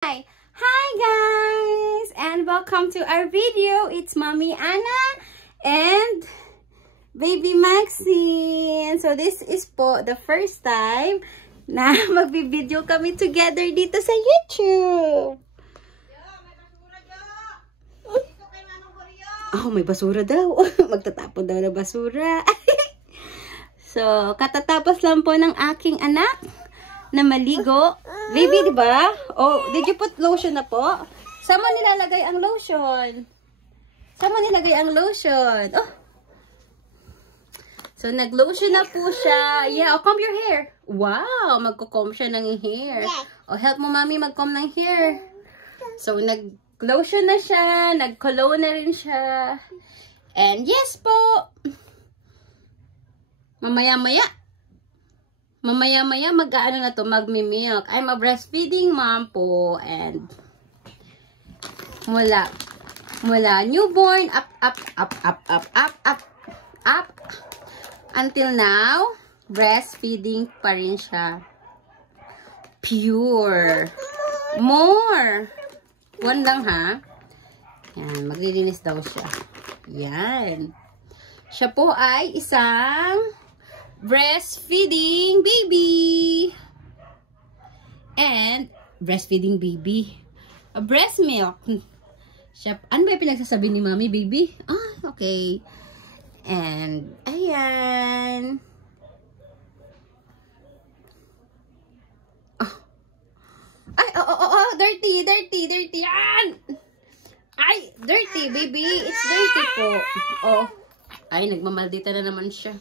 Hi guys, and welcome to our video. It's Mommy Anna and Baby Maxine. So this is po the first time na magbi-video kami together dito sa YouTube. Oh, may basura daw. Magtatapon daw na basura. So, katatapos lang po ng aking anak na maligo. Baby, di ba? Oh, did you put lotion na po? Saan mo nilalagay ang lotion? Saan mo nilagay ang lotion? Oh. So, nag-lotion na po siya. Yeah, oh, comb your hair. Wow, magko-comb siya ng hair. Oh, help mo mami mag-comb ng hair. So, nag-lotion na siya. Nag-cologne na rin siya. And yes po. Mamaya-maya mag-ano na to, magmi-milk. I'm a breastfeeding mom po, and mula newborn up until now, breastfeeding pa rin siya. Pure. More. One lang ha. Yan, maglilinis daw siya. Yan. Siya po ay isang breastfeeding baby. And breastfeeding baby. A breast milk. Siya, ano ba yung pinagsasabi ni Mommy, baby? Ah, okay. And ayan. Oh. Ay, oh, dirty. Yan. Ay, dirty, baby. It's dirty po. Oh. Ay, nagmamaldita na naman siya.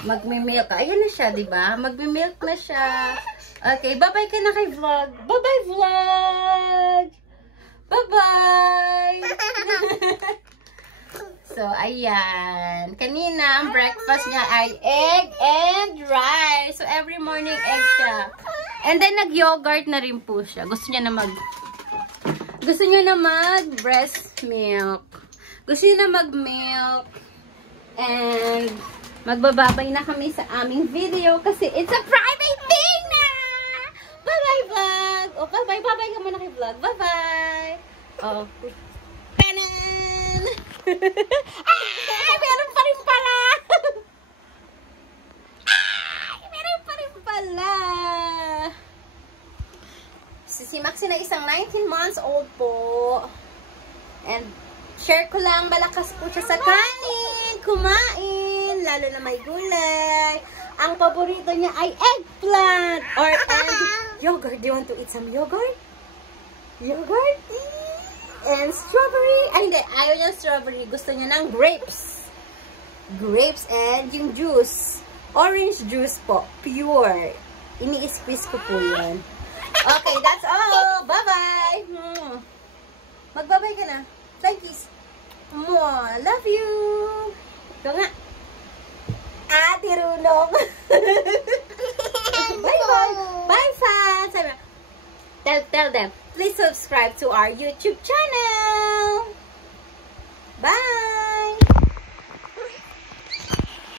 Magmi-milk. Ayan na siya, di ba? Magmi-milk na siya. Okay, bye-bye ka na kay vlog. Bye-bye, vlog! Bye-bye! So, ayan. Kanina, ang breakfast niya ay egg and rice. So, every morning, egg siya. And then, nag-yogurt na rin po siya. Gusto niya na mag-breast milk. Gusto niya na mag-milk. And magbababay na kami sa aming video kasi it's a private thing na! Bye-bye, vlog! O, bye-bye ka muna kay vlog. Bye-bye! Oh. Kanan! Ay, meron pa rin pala! Ay, meron pa rin pala! Si Maxine na isang 19 months old po. And share ko lang, malakas po siya sa kanin. Kumain. Lalo na may gulay. Ang paborito niya ay eggplant and yogurt. Do you want to eat some yogurt? Yogurt? And strawberry. Ay, hindi. Ayaw niya strawberry. Gusto niya ng grapes. Grapes and yung juice. Orange juice po. Pure. Ini-squeeze ko po yan. Okay, that's all. Bye-bye. Mag-bye-bye ka na. Thankies. Mwah. Love you. Ito nga. Ate Runong. Bye-bye. Bye, fans. Tell them, please subscribe to our YouTube channel.